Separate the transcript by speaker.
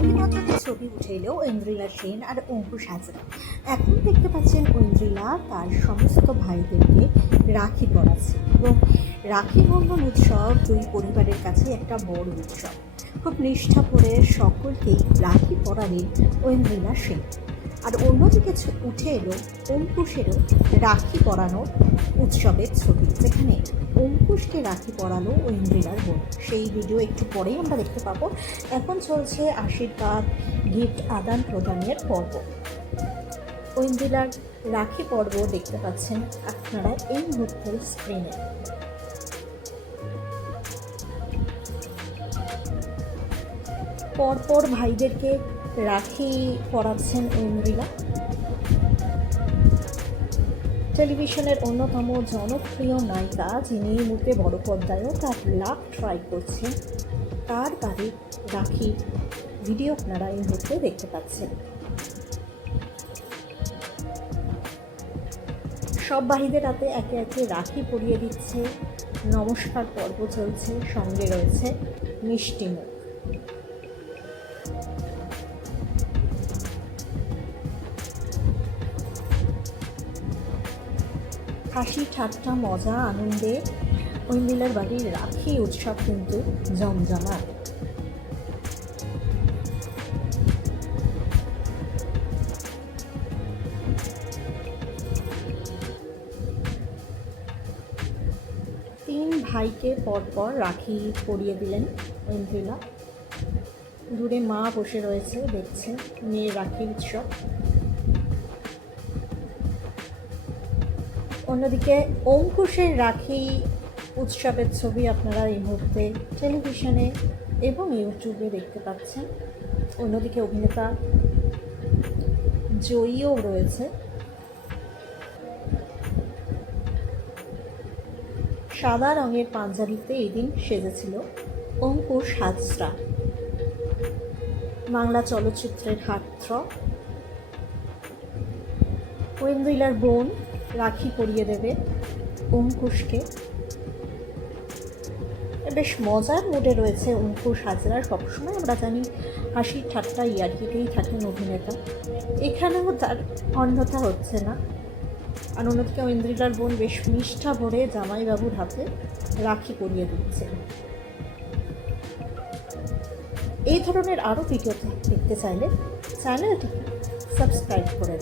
Speaker 1: ছবি উঠে এলো ঐন্দ্রিলা সেন আর অঙ্কুশ হাজরা এখন দেখতে পাচ্ছেন ঐন্দ্রিলা তার সমস্ত ভাইদেরকে রাখি পড়াচ্ছে এবং রাখি বন্ধন উৎসব দুই পরিবারের কাছে একটা বড় উৎসব। খুব নিষ্ঠা করে সকলকেই রাখি পরালেন ঐন্দ্রিলা সেন। আর অন্যদিকে উঠে এলো অঙ্কুশেরও রাখি পরানোর উৎসবের ছবি, যেখানে অঙ্কুশকে রাখি পরালো ঐন্দ্রিলার বোন সেই ভিডিও একটু পরেই আমরা দেখতে পাবো। এখন চলছে আশীর্বাদ, গিফট, আদান প্রদানের পর্ব। ঐন্দ্রিলার রাখি পর্ব দেখতে পাচ্ছেন আপনারা এই মুহূর্তের স্ক্রিনে পরপর ভাইদেরকে রাখি পড়াচ্ছেন ঐন্দ্রিলা টেলিভিশনের অন্যতম জনপ্রিয় নায়িকা, যিনি মুহূর্তে বড় পর্দায়ও তার লাভ ট্রাই করছেন, তার বাড়ির রাখি ভিডিও আপনারা এই মুহূর্তে দেখতে পাচ্ছেন। সব বাহিদের হাতে একে একে রাখি পরিয়ে দিচ্ছে, নমস্কার পর্ব চলছে, সঙ্গে রয়েছে মিষ্টি মুখ। হাসি, ঠাট্টা, মজা, আনন্দে ঐন্দিলার বাড়ির রাখি উৎসব কিন্তু জমজমাট। তিন ভাইকে পরপর রাখি পরিয়ে দিলেন ঐন্দ্রিলা। দূরে মা বসে রয়েছে, দেখছে মেয়ের রাখি উৎসব। অন্যদিকে অঙ্কুশের রাখি উৎসবের ছবি আপনারা এই মুহূর্তে টেলিভিশনে এবং ইউটিউবে দেখতে পাচ্ছেন। অন্যদিকে অভিনেতা জয়ীও রয়েছে। সাদা রঙের পাঞ্জাবিতে এই দিন সেজেছিল অঙ্কুশ হাজরা। বাংলা চলচ্চিত্রের হাতর ঐন্দ্রিলার বোন রাখি পরিয়ে দেবে অঙ্কুশকে। বেশ মজার মুডে রয়েছে অঙ্কুশ হাজরা সবসময় আমরা জানি হাসি ঠাট্টা ইয়ার্কিতেই থাকেন অভিনেতা। এখানেও তার অন্যথা হচ্ছে না। আর অন্যদিকে ঐন্দ্রিলার বোন বেশ নিষ্ঠা ভরে জামাইবাবুর হাতে রাখি পরিয়ে দিচ্ছে। এই ধরনের আরও ভিডিও দেখতে চাইলে চ্যানেলটিকে সাবস্ক্রাইব করে